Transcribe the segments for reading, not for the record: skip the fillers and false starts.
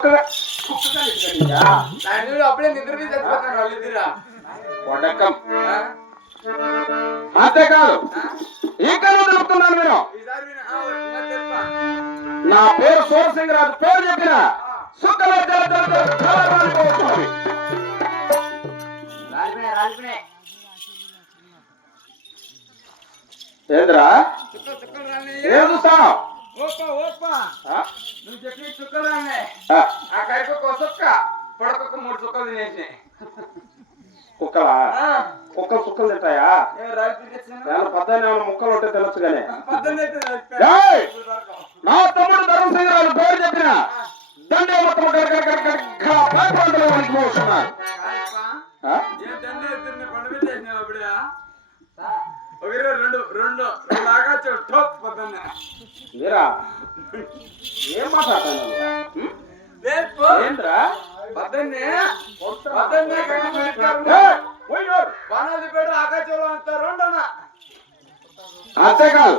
అప్పుడే నిద్ర అంతేకాదు ఇంకా చెప్తున్నాను నేను. నా పేరు సూరసింగరాజు. పేరు చెప్పిన ఏంద్రా ఏం చూస్తావు? నువ్వు చెప్పి చుక్కలు రానే ఆ కైకొక సుక్క పొడకొక 3 చుక్కలు తినేసి కుక్కలా? కుక్కలు చుక్కలు తింటాయా? పద్దెనిమిది ముక్కలు ఉంటే తెలుసు కానీ నా తమ్ముడు ధర్మసింగరాజు పేరు చెప్పిన దండే మొత్తం మీరా ఏం మాట్లాడతాను? ఏంట్రా అంతేకాదు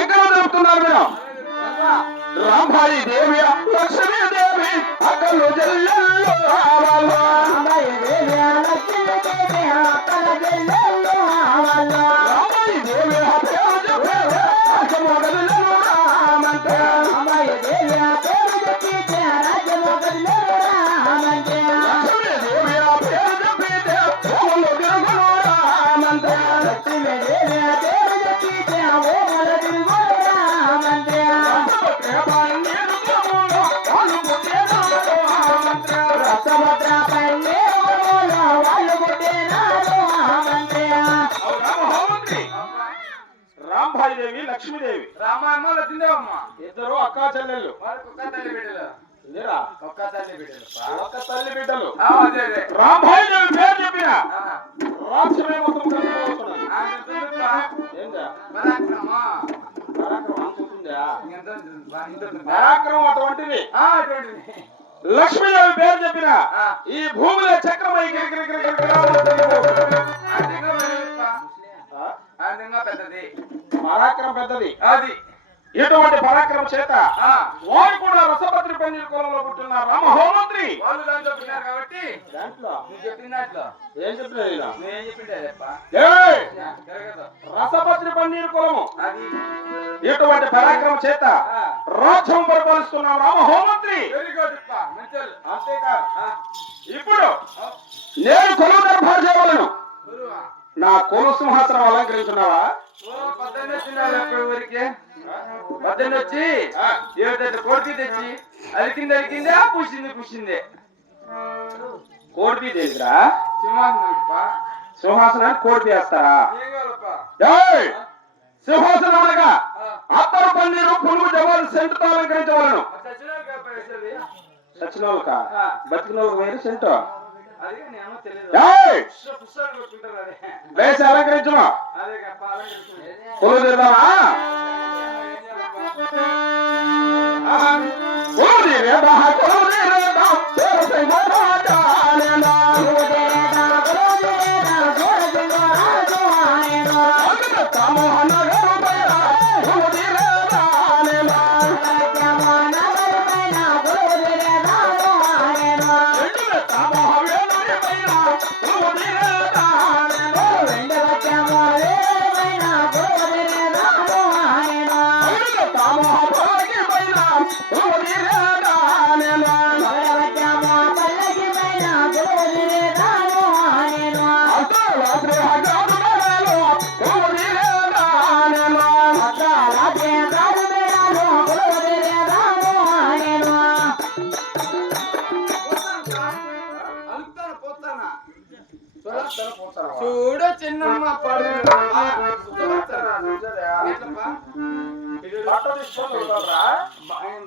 ఇక్కడ చెప్తున్నారు మీరు. రాంబాయి దేవి లక్ష్మీ దేవి అక్కలు జల్లెల్లో రావాలా. రాంబాయి దేవి రాంబాయిదేవి లక్ష్మీదేవి రామమ్మ లక్ష్మీదేవమ్మ ఇద్దరు అక్కా చెల్లెళ్ళు. ఒక్క తల్లి బిడ్డలు. రాంబాయిదేవి పేరు చెప్పిన రాక్షమే మొత్తం పరాక్రమం అటువంటిది. లక్ష్మీదేవి పేరు చెప్పిన ఈ భూమిలో చక్రమై పరాక్రమం పెద్దది. అది ఇటువంటి పరాక్రమ చేత వారు కూడా రసపత్రి పన్నీర్ కులంలో పుట్టిన రామహోమంత్రి. కాబట్టి దాంట్లో ఏం రసపత్రి పన్నీర్ కులము ఇటువంటి పరాక్రమ చేత రాజ్యం పరిపాలిస్తున్న రామహోమంత్రి. అంతేకాదు ఇప్పుడు నేను కొలువు దర్భాజేవాలను నా కొలు సింహాసనం అలంకరించున్నావా? పద్దెనిమిది వచ్చి ఏదైతే కోడికి తెచ్చి అలికిందే పూసిందే కోడిపి దగ్గర సింహాసనం సింహాసనాన్ని కోడిపి వేస్తారా? సింహాసనం అనగా అత్తరు పన్నీరు పులుగు జవాలు సెంటుతో అలంకరించవలను. సచినోళ్ళక బతికినోళ్ళకి వేరు సెంటు వేసి అలంకరించను. పులుగు తిరుదామా? చూడ చిన్నమ్మ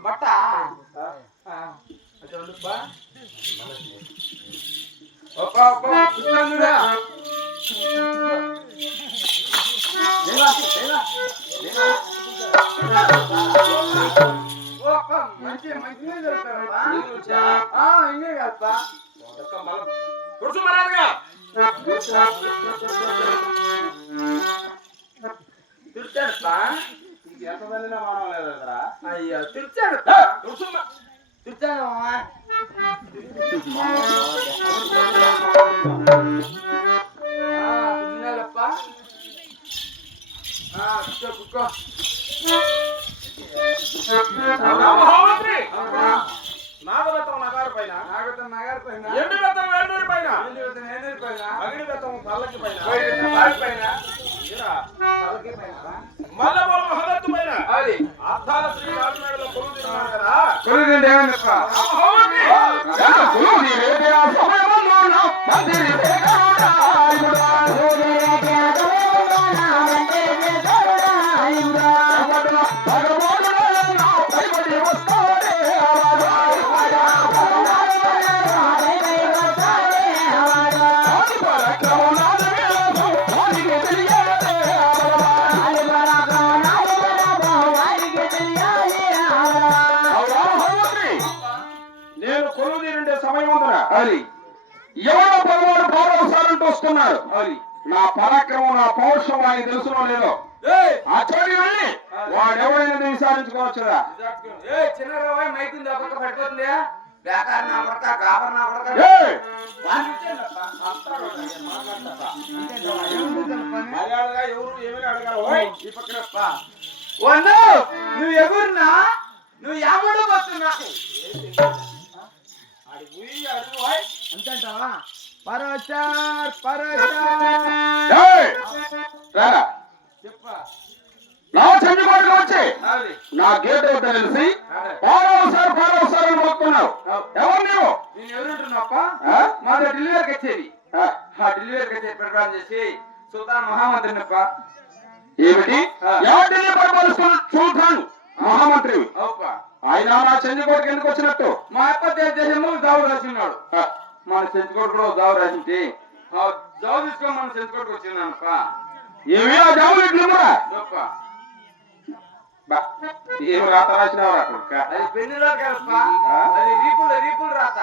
బట్ట మంచి మంచి ఇంకే కదా ఎంతమందినా మానవ లేదరా? అయ్యా తిరిచాడు చూస్తాను మామ. కుదిరినాలప్ప. కూర్చో కూర్చో. రామహోమంత్రి నాగబెత్తం నగారు పైన నాగతం నగర్ పైన, ఎండు బెత్తం వేణూరి పైన నేనేరు పైన, అగిడి బెత్తం పల్లకి పైన బావి పైన, ఏరా, పలకి పైన. మల్లెపూల మహదత్తు పైన అది అద్దాల శ్రీ రాజమేడలో కొలువు తిన్నాడు కదా కొలుగుండి ఏమన్నప్ప. రామహోమంత్రి నేను కొలువు తీరుండే సమయం ఉందిరా అది ఎవరో పదవాడు పౌరవసాలంటూ వస్తున్నాడు అది నా పరాక్రమం నా పౌరుషం ఆయన తెలుసునో లేదో ఆ చోటి వెళ్ళి వాడెవరైనా విచారించుకోవచ్చుదా ఏ చిన్న రవాయి మైకింది పక్క పడిపోతుంది. వ్యాపార నా కొడక, గాబర్ నా కొడక. ఏయ్! ఏముంది మర్యాదగా ఎవరు ఏమని అడగాలి ఓయ్! ఈ పక్కనప్ప. వన్ను నువ్వు ఎగురున్నా, నువ్వు యాభై పోతున్నా. ఆడి పోయి అడుగు ఓయ్! అంతేంటావా? పరచార్ పరచార్ ఏయ్! రారా చెప్ప. నా చంద్రబాబుకి వచ్చి అది నా గేట్ వద్ద తెలిసి పారవసారు మొక్కున్నావు ఎవరు నీవు నేను ఎవరుంటున్నాప్ప? ఆ? మాది ఢిల్లీ కచేరి. ఆ, ఆ ఢిల్లీ కచేరి ప్రకారం చేసి సుల్తాన్ మహామంత్రినప్ప. ఏమిటి ఎవరిని పరిపాలిస్తున్న సుల్తాన్ మహామంత్రి అవుప. ఆయన నా చంద్రబాబుకి ఎందుకు వచ్చినట్టు మా అప్ప దేశంలో జాబు రాసిన్నాడు. ఆ, మన సెంచుకోట కూడా జాబు రాసింటే జాబు తీసుకొని మన సెంచుకోటకు వచ్చినానప్ప. ఏమి ఆ జాబులు ఇట్లు కూడా గొప్ప. ఏమి రాత రాసినావు అక్కడ అది పెళ్లి రాదు కదప్ప. అది రీపులు రాత.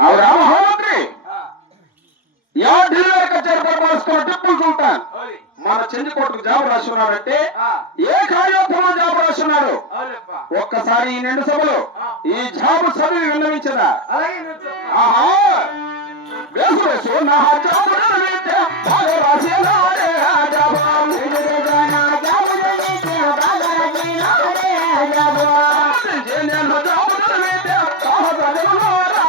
అవు రామహోమంత్రి ఆ, యా ఢిల్లీ కచేరి పరిపాలిస్తున్న టిప్పు సుల్తాన్ అవులి. మన చంద్రకోటకు జాబు రాస్తున్నాడంటే ఆ, ఏ కార్యోత్తమం జాబు రాస్తున్నాడు అవులేప్ప. ఒక్కసారి ఈ నిండు సభలో ఈ జాబు చదివి విన్నవించదా అలాగే నువ్వు చెప్పు. ఆహా వేసు వేసు నా జాబు వింటే బాగా రాసేనాడే ఆ జాబు నేను జాబు వింటే బాగా చదివినాడా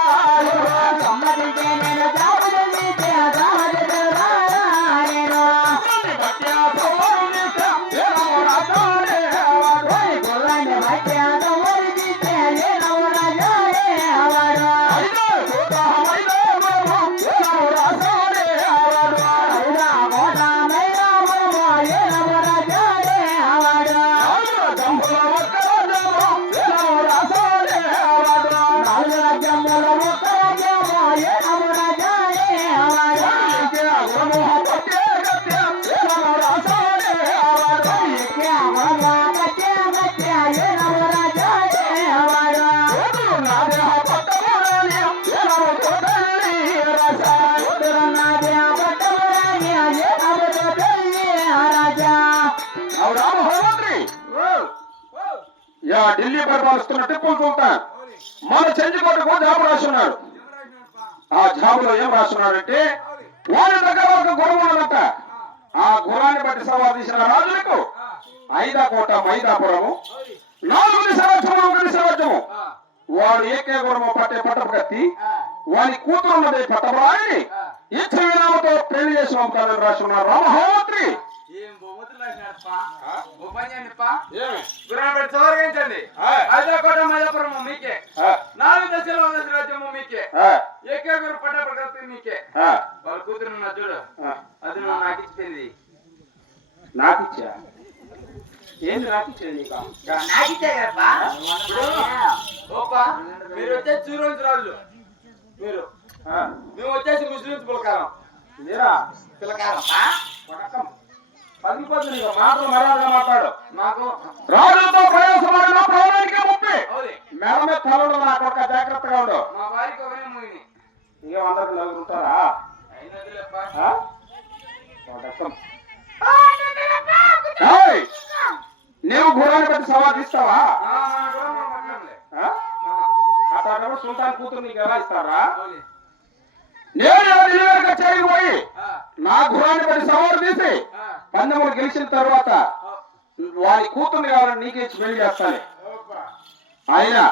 బట్టి ఆ సవాలు చేస్తే ఏమో రాసాడే అయినా చూద్దామైనా ఏమో రాసాడే జంబుల ఒక్కరాజేమో ఏమో రాసాడే పట్టే గట్టే ఏమో రాసాడే నాదే పట్టమని ఏమో తోటల్లి అవు రామహోమంత్రి యా ఢిల్లీ పరిపాలిస్తున్న టిప్పు సుల్తాన్ మన చంద్రకోటకు జాబు రాస్తున్నాడు ఆ జాబులో ఏం రాస్తున్నాడంటే వారి దగ్గర ఒక గుర్రం ఉన్నదట ఆ గుర్రాన్ని బట్టి సవాదీసిన రాజులకు ఐదాకోట మైదాపురము 4 దిశరాజ్యము 1 దిశరాజ్యము వాడు ఏకే గుర్రము పట్టే పట్టపు కత్తి వాని కూతురున్నది పట్టబరాయిని ఇచ్చే విరామతో పెళ్లి చేసి పంపుతానని రాస్తున్నారు రామహోమంత్రి ఏం బహుమతులు రాసినాడప్ప. ఓ పని చేయండిప్ప. ఏమి గుర్రం పెట్టి సవర్గించండి. హైదరాబాద్ మైదాపురం మీకే, 4 దశలు 1 దశ రాజ్యము మీకే, ఏకే గురు పట్ట ప్రగతి మీకే. వాళ్ళ కూతురు ఉన్న చూడు, అది నువ్వు నాకు ఇచ్చింది. నాకిచ్చా ఏంది నాకిచ్చేది నీకు నాకిచ్చే కదప్పా. ఓపా మీరు వచ్చేసి సూర్యోంశ రాజులు, మీరు మేము వచ్చేసి ముస్లింస్ పులకాలం. మీరా పిల్లకాలప్పా. పడకం పదిపోతుంది నీకు మాటలు మర్యాదగా మాట్లాడు మాకు రాజులతో ప్రయాసమాడిన ప్రాణానికే ముప్పి అవులే. మేడ మీద తలలు నా కొడుక జాగ్రత్తగా ఉండు మా వారికి ఒకనే మూయిని ఇంకేం అందరికి నలుగురు ఉంటారా అయినదిలేప్పా. పడకం ఏయ్! నీవు గుర్రాన్ని బట్టి సవాల్ తీస్తావా మన కూడా మనం పట్టణంలే. ఆ? అతను సుల్తాన్ కూతురు నీకు ఎలా ఇస్తారా? అవును. నేను ఆ ఢిల్లీ కచేరీకి పోయి ఆ, నా గుర్రాన్ని పడి సవారు తీసి ఆ, పందెములు గెలిచిన తర్వాత ఆ, వారి కూతుర్ని కావాలని నీకే ఇచ్చి పెళ్లి చేస్తాను. ఓపా. అయినా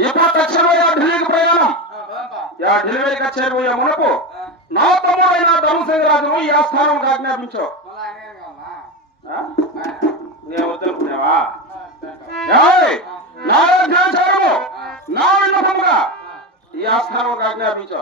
ఇప్పుడు తక్షణమే ఆ ఢిల్లీకి ప్రయాణం. ఆ, బాపా. ఆ ఢిల్లీ కచేరీ పోయే మునుపు ఆ, నా తమ్ముడైన ధర్మసింగరాజును ఈ ఆస్థానం ఆజ్ఞాపించు. మళ్ళా ఆయన కావాలా? ఆ? ఆయన. నేను వద్దనుకున్నావా? ఆ, సరే. ఏయ్! నా రాజ్యాచారము నా విన్నపముగా ఈ ఆస్థానం ఆజ్ఞాపించు.